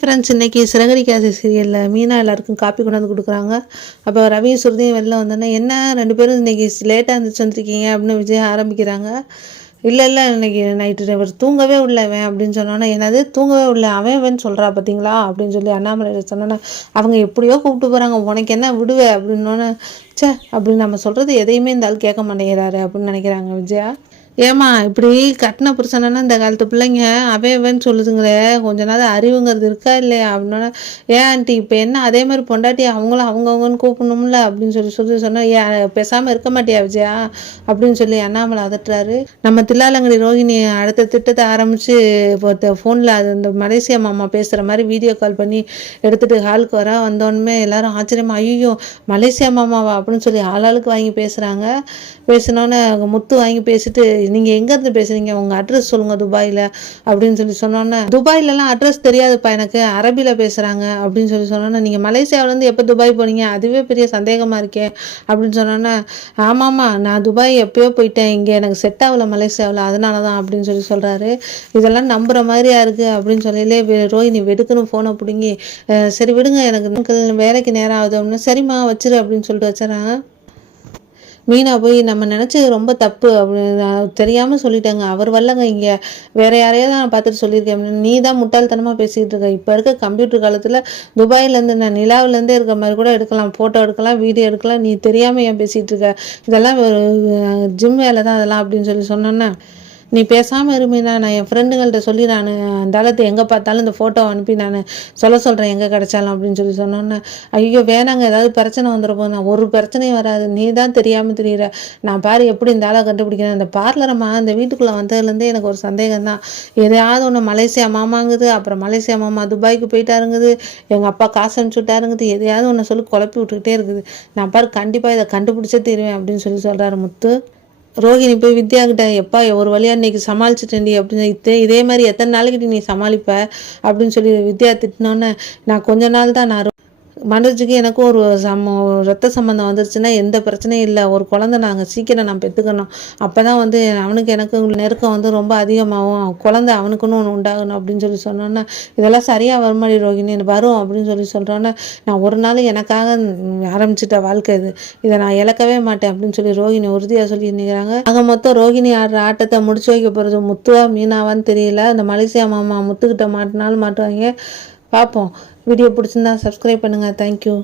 Friends, இன்றைக்கி சிறகடிக்காசை சீரியலில் மீனா எல்லாருக்கும் காப்பி கொண்டாந்து கொடுக்குறாங்க. அப்போ ரவி சுருதியும் வெளில வந்தோன்னே, என்ன 2 பேரும் இன்றைக்கி லேட்டாக இருந்துச்சு வந்துருக்கீங்க அப்படின்னு விஜய் ஆரம்பிக்கிறாங்க. இல்லை இன்றைக்கி நைட்டு அவர் தூங்கவே விடலவன் அப்படின்னு சொன்னோன்னே, என்னது தூங்கவே விடல அவன் சொல்கிறா பார்த்தீங்களா அப்படின்னு சொல்லி அண்ணாமலை சொன்னோன்னே, அவங்க எப்படியோ கூப்பிட்டு போகிறாங்க, உனக்கு என்ன விடுவே அப்படின்னோன்னே, சே அப்படின்னு நம்ம சொல்கிறது எதையுமே இந்த ஆள் கேட்க மாட்டேங்கிறாரு அப்படின்னு நினைக்கிறாங்க விஜயா. ஏம்மா இப்படி கட்டின புருஷனா இந்த காலத்து பிள்ளைங்க அவன் சொல்லுதுங்களே, கொஞ்ச நாள் அறிவுங்கிறது இருக்கா இல்லையா அப்படின்னா, ஏன் ஆண்டி இப்போ என்ன அதே மாதிரி பொண்டாட்டி அவங்களும் அவங்கவுங்கன்னு கூப்பிடணும்ல அப்படின்னு சொல்லி சொன்னால், ஏன் பேசாமல் இருக்க மாட்டியா விஜயா அப்படின்னு சொல்லி அண்ணாமலை அதட்டுறாரு. நம்ம தில்லாலங்கடி ரோகிணி அடுத்த திட்டத்தை ஆரம்பித்து இப்போ ஃபோனில் அது இந்த மலேசியா மாமா பேசுகிற மாதிரி வீடியோ கால் பண்ணி எடுத்துகிட்டு ஹாலுக்கு வந்தோடனே எல்லாரும் ஆச்சரியமா, ஐயோ மலேசியா மாமாவா அப்படின்னு சொல்லி ஆளாளுக்கு வாங்கி பேசுகிறாங்க. பேசினோன்னே முத்து வாங்கி பேசிட்டு, நீங்கள் எங்கேருந்து பேசுகிறீங்க, உங்கள் அட்ரஸ் சொல்லுங்கள் துபாயில் அப்படின்னு சொல்லி சொன்னோன்னே, துபாயிலலாம் அட்ரஸ் தெரியாதுப்பா எனக்கு, அரபியில் பேசுகிறாங்க அப்படின்னு சொல்லி சொன்னோன்னே, நீங்கள் மலேசியாவிலேருந்து எப்போ துபாய் போனீங்க, அதுவே பெரிய சந்தேகமாக இருக்கே அப்படின்னு சொன்னோன்னே, ஆமாம்மா நான் துபாய் எப்போயோ போயிட்டேன், இங்கே எனக்கு செட் ஆகலை மலேசியாவில், அதனால தான் அப்படின்னு சொல்லி சொல்கிறாரு. இதெல்லாம் நம்புகிற மாதிரியா இருக்குது அப்படின்னு சொல்லிலே ரோஹிணி வெடுக்குன்னு ஃபோனை பிடுங்கி, சரி விடுங்க எனக்கு வேலைக்கு நேரம் ஆகுது அப்படின்னு, சரிம்மா வச்சிரு அப்படின்னு சொல்லிட்டு வச்சுறாங்க. மீனா போய் நம்ம நினச்சது ரொம்ப தப்பு அப்படின்னு தெரியாமல் சொல்லிட்டேங்க, அவர் வரலங்க, இங்கே வேறு யாரையாவது நான் பார்த்துட்டு சொல்லியிருக்கேன், நீ தான் முட்டாள்தனமாக பேசிக்கிட்டு இருக்க, இப்போ இருக்க கம்ப்யூட்டர் காலத்தில் துபாயிலேருந்து நான் நிலாவிலேருந்தே இருக்கிற மாதிரி கூட எடுக்கலாம், ஃபோட்டோ எடுக்கலாம், வீடியோ எடுக்கலாம், நீ தெரியாமல் ஏன் பேசிகிட்டு இருக்க, இதெல்லாம் ஜிம் வேலை தான் அதெல்லாம் அப்படின்னு சொல்லி சொன்னோன்னே, நீ பேசாமல் இருமீனா, நான் என் ஃப்ரெண்டுங்கள்ட்ட சொல்லி நான் அந்த ஆளத்தை எங்கே பார்த்தாலும் இந்த ஃபோட்டோ அனுப்பி நான் சொல்கிறேன் எங்கே கிடச்சாலும் அப்படின்னு சொல்லி சொன்னோன்னே, ஐயோ வேணாங்க ஏதாவது பிரச்சனை வந்துடும், நான் ஒரு பிரச்சனையும் வராது, நீ தான் தெரியாமல் தெரியுற, நான் பாரு எப்படி இந்த ஆளை கண்டுபிடிக்கிறேன், இந்த பார்லரம்மா இந்த வீட்டுக்குள்ளே வந்ததுலேருந்தே எனக்கு ஒரு சந்தேகம் தான், எதையாவது ஒன்று மலேசியா மாமாங்குது, அப்புறம் மலேசியா மாமா துபாய்க்கு போயிட்டாருங்குது, எங்கள் அப்பா காசு அனுப்பிச்சுட்டாருங்குது, எதையாவது ஒன்று சொல்லி குழப்பி விட்டுக்கிட்டே இருக்குது, நான் பாரு கண்டிப்பாக இதை கண்டுபிடிச்சே தருவேன் அப்படின்னு சொல்லி சொல்கிறாரு முத்து. ரோஹிணி போய் வித்யாகிட்ட, எப்பா ஒரு வழியாக இன்றைக்கி சமாளிச்சுட்டேன்டி அப்படின்னு, இதே மாதிரி எத்தனை நாளைக்கிட்ட நீ சமாளிப்ப அப்படின்னு சொல்லி வித்யா திட்டினோன்னே, நான் கொஞ்ச நாள் தான், நான் மனோஜுக்கு எனக்கும் ஒரு ரத்த சம்பந்தம் வந்துருச்சுன்னா எந்த பிரச்சனையும் இல்லை, ஒரு குழந்தை நாங்கள் சீக்கிரம் நான் பெற்றுக்கணும், அப்போ தான் அவனுக்கு எனக்கு நெருக்கம் ரொம்ப அதிகமாகும், குழந்தை அவனுக்குன்னு ஒன்று உண்டாகணும் அப்படின்னு சொல்லி சொன்னோன்னே, இதெல்லாம் சரியாக வருமாடி ரோஹிணி வரும் அப்படின்னு சொல்கிறோன்னே, நான் ஒரு நாள் எனக்காக ஆரம்பிச்சிட்ட வாழ்க்கை இதை நான் இழக்கவே மாட்டேன் அப்படின்னு சொல்லி ரோஹிணி உறுதியாக சொல்லி நிற்கிறாங்க. அங்கே மொத்தம் ரோஹிணி ஆடுற ஆட்டத்தை முடிச்சு வைக்க போகிறது முத்துவா மீனாவான்னு தெரியல. இந்த மலேசியா மாமா முத்துக்கிட்ட மாட்டினாலும் மாட்டுவாங்க, பார்ப்போம். வீடியோ பிடிச்சிருந்தா சப்ஸ்கிரைப் பண்ணுங்கள். தேங்க்யூ.